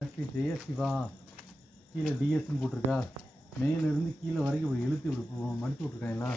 ஸ்ரீ ஜெய சிவா கீழே டிஎஸ்ன்னு போட்டிருக்கா. மேலேருந்து கீழே வரைக்கும் இப்படி இழுத்து இப்படி மடித்து விட்ருக்காங்களா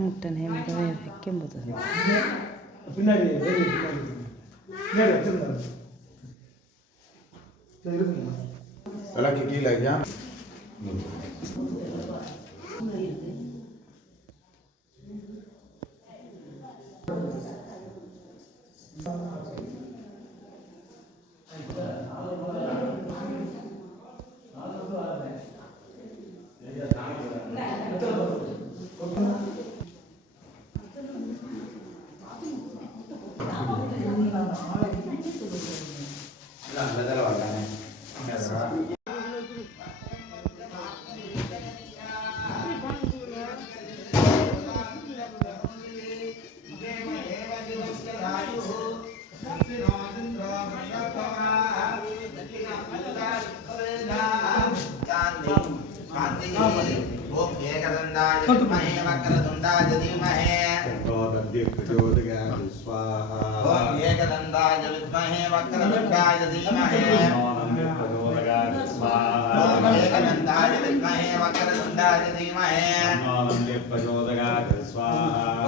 முட்டை நேமிக்கவே வைக்கும் போது பின்னாடி விளக்கு கீழே ಇಲ್ಲ ಬೆದರವಾಗ वक्र दुर्गाय धीमहे एकनंदाय विद्महे वक्रतुण्डाय धीमहे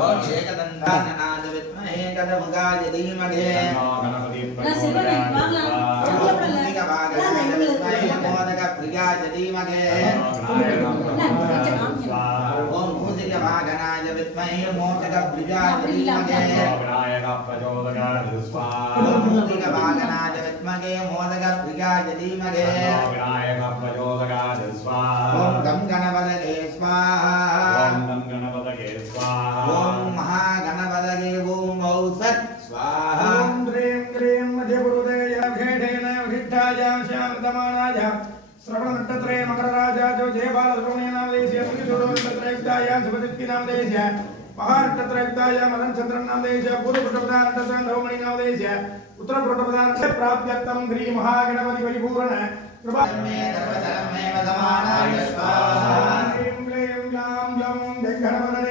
ओम एकदंधाननाद विद्महे कदमुगाय धीमहे मोदक प्रियाय धीमहे विद्महे मोदकभृजापतिमगे प्रचोदगाय स्वाहा विद्महे मोदकभृजापतिमगे प्रचोदगाय स्वाम श्रवण नक्षत्रये मकरराजाजो जयबालद्रोणीनामदेशे मुनिधुरोनक्षत्रयुक्तायां सुभदित्तिनामदेशे महानक्षत्रयुक्तायां मदनचन्द्रन्नामदेशे पूर्वपुटप्रधानक्षत्रं नवमणिनामदेशे उत्तरपुटप्रधानक्षत्र प्राप्यक्तं ह्रीमहागणपति परिपूर्ण है कृपा गणपतमेव समानाय स्वाहा ह्रीं क्लीं लां लं गणपति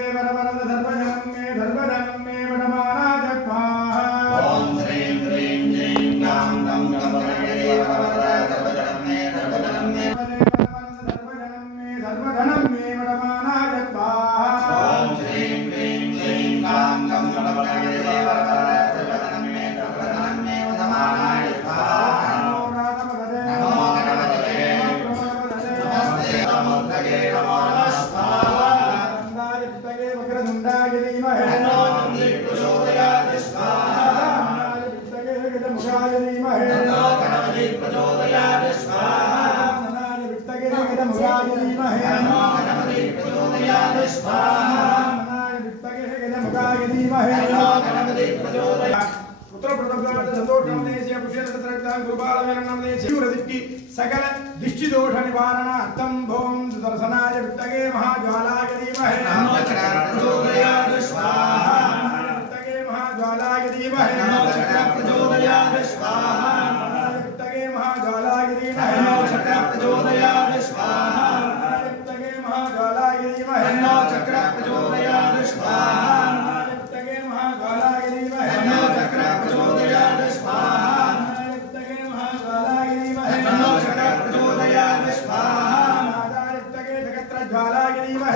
galera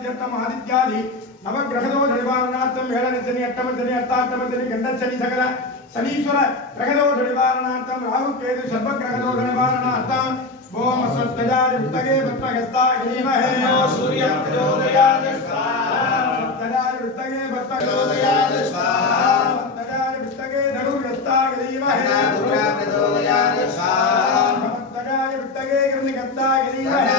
ఆదిత్యాది నవగ్రహదోష నివారణార్థం ఏడనశని అట్టమశని అర్థాష్టమశని గండశని సకల శనీశ్వర గ్రహదోష నివారణార్థం రాహు కేతు సర్వగ్రహదోష నివారణార్థం ఓం స్వత్తజాయ విత్తగే భక్తగస్తాయ ధీమహే సూర్య ప్రచోదయాయ స్వాహా విత్తగే భక్తగోదయాయ స్వాహా స్వత్తజాయ విత్తగే ధనుర్గస్తాయ ధీమహే దుర్గా ప్రచోదయాయ స్వాహా భక్తజాయ విత్తగే ధీమహే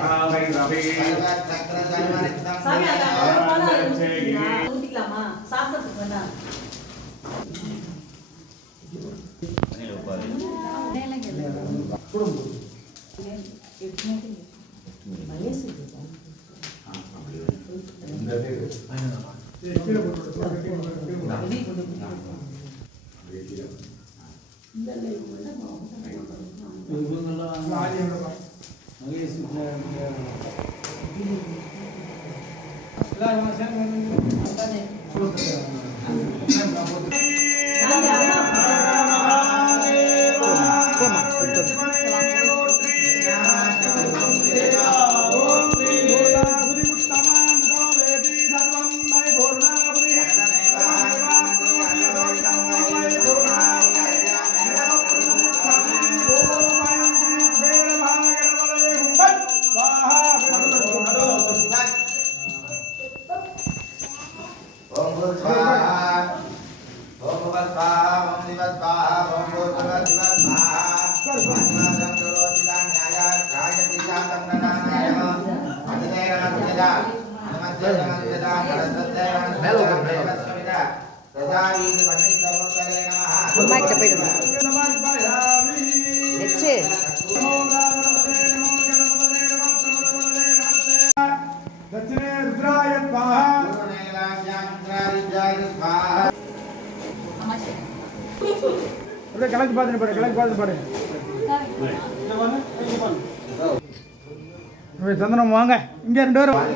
அகாவை Selamat menikmati. அம்மா கிட்ட போயிடுமா வச்சு தட்சிணே ருத்ராய பாஹ அப்படியே கலக்கு பாத்துட்டு போய் சந்தனம் வாங்க. இங்கே ரெண்டு பேரும் வாங்க.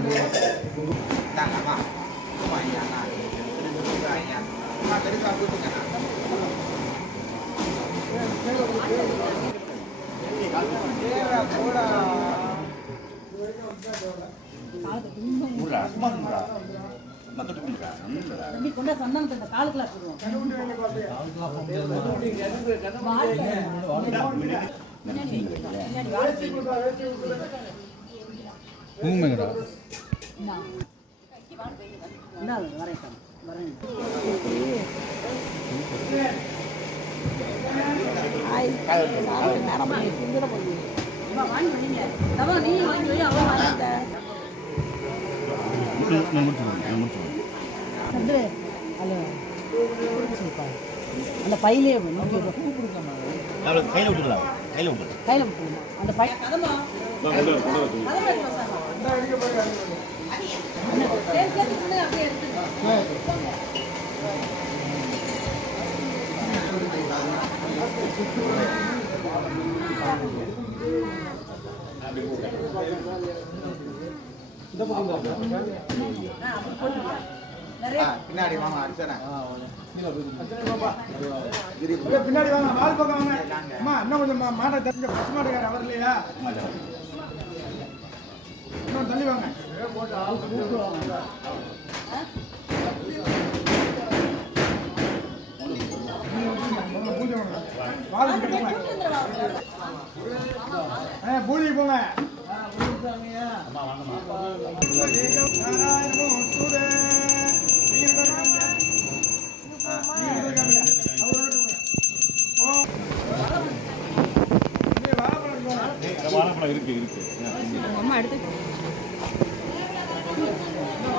காலுக்குள்ள ஊமைங்கடா. அந்த பையிலே கையில் விட்டுக்கலாம் கையில் விட்டு கையில விட்டுருமா அந்த பை அப்படியே எடுத்துக்கோ பின்னாடி வாங்க அர்ச்சனை. பின்னாடி வாங்க வால் பக்கம் வாங்க. அம்மா இன்னும் கொஞ்சம் மாட்டை தெரிஞ்ச பசு அவர் இல்லையா? இன்னும் தள்ளி வாங்க பூஜை பண்ணுங்க. வால் கிட்ட போங்க. ஆ, பூஜைக்கு போங்க நாராயணமோ ஸ்துதே. நீங்க ரெண்டு பேரும் வாங்க. நீங்க ரெண்டு பேரும் காமிங்க. அவரோட இருங்க. ஓம். நீ வாழைப்பழம் போங்க. வாழைப்பழம் இருக்கு இருக்கு அம்மா எடுத்து இந்த வாழைப்பழம் தட்டை எடுத்து நிறையா அந்த சம்பளம் இருக்கு பாரு. கண்ணு அப்படியே கொண்டு போ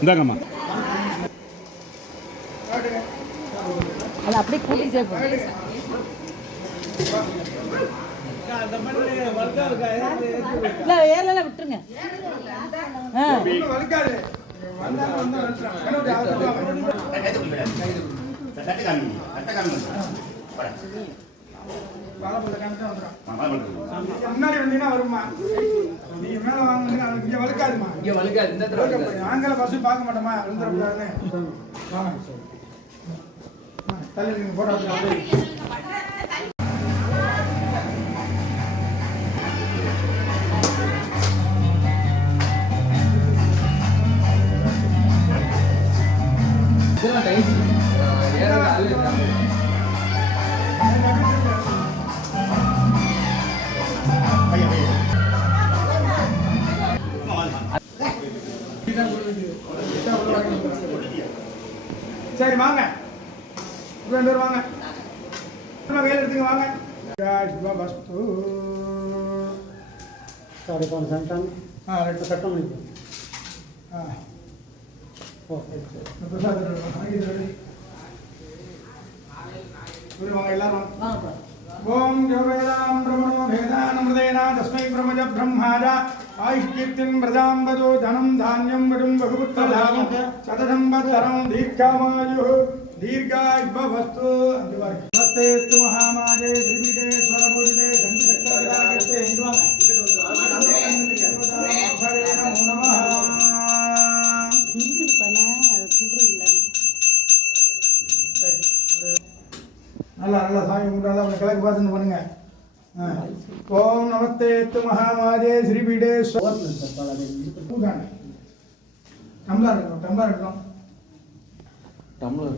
இந்தாங்கம்மா. அதை அப்படியே கூட்டிகிட்டே போ இல்லை ஏறலாம் விட்டுருங்க. ஆ. வந்தாலும் முன்னாடி வந்தீங்கன்னா வருமா நீங்க மேல வாங்க இங்க வலிக்காதுமா இங்க வலிக்காது இந்த தடவை பஸ் பார்க்க மாட்டோமா விழுந்துடக்கூடாதுன்னு தள்ளி நீங்க டைம் சரி வாங்க ரெண்டு பேர் வாங்க கையில் எடுத்துங்க வாங்க வஸ்து சாரி போன சட்டம் ஆ ரெண்டு சட்டம் பண்ணிக்கோ ஆ ஓகே வாங்க எல்லாரும் ஓம் ஜோவேதாம் பிரம்மணோ பேதானம் ஹிருதயனா தஸ்மை பிரம்மஜ பிரம்மாஜா ஆயுஷ்கீர்த்திம் பிரஜாம்பதோ தனம் தானியம் வடும் பகுபுத்தலாபம் சததம் பத்தரம் தீர்க்காமாயு தீர்காயுபவஸ்து மகாமாஜே திரிபிடேஸ்வர பூஜிதே தண்டசக்கரவிராகத்தே இங்குவாங்க. ஹரே நமோ நமः. இருக்குது பண்ண அது சில்லறை இல்லை. நல்லா நல்லா சாமி கும்பிட்டாதான் அவங்க கிழக்கு பார்த்துன்னு பண்ணுங்க ஆ. ஓம் நமஸ்தேத்து மகாமாதே ஸ்ரீபீடே பூதானே டம்ளர் இருக்கணும் டம்ளர் இருக்கணும் டம்ளர்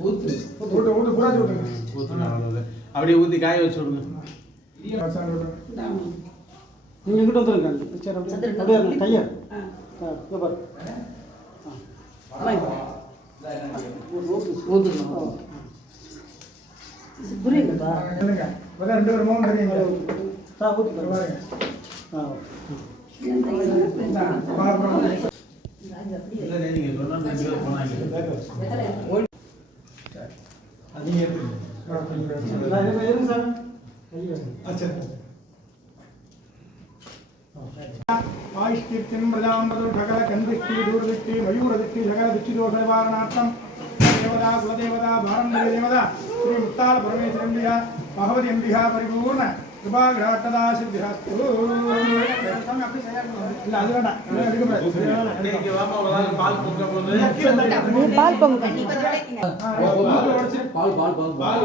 ஊத்து ஊத்து அப்படியே ஊற்றி காய வச்சு விடுங்க. நீங்கள் இங்கிட்ட வந்துருங்க சரி அப்படியே கையா புரியுதுப்பா இல்லைங்க இப்பதான் ரெண்டு பேரும் மௌனம் தெரியுங்க ஆ ஆயுஷ்கீர்த்தின் மிருதாம்பது சகல கண்திஷ்டி தூரதிஷ்டி மயூரதிஷ்டி சகல திஷ்டி தோஷ நிவாரணார்த்தம். தேவதா குலதேவதா பாரம்பரிய தேவதா ஸ்ரீ முத்தால பரமேஸ்வர பகவதி எம்பிகா பரிபூர்ண பால் பால் பால் பால்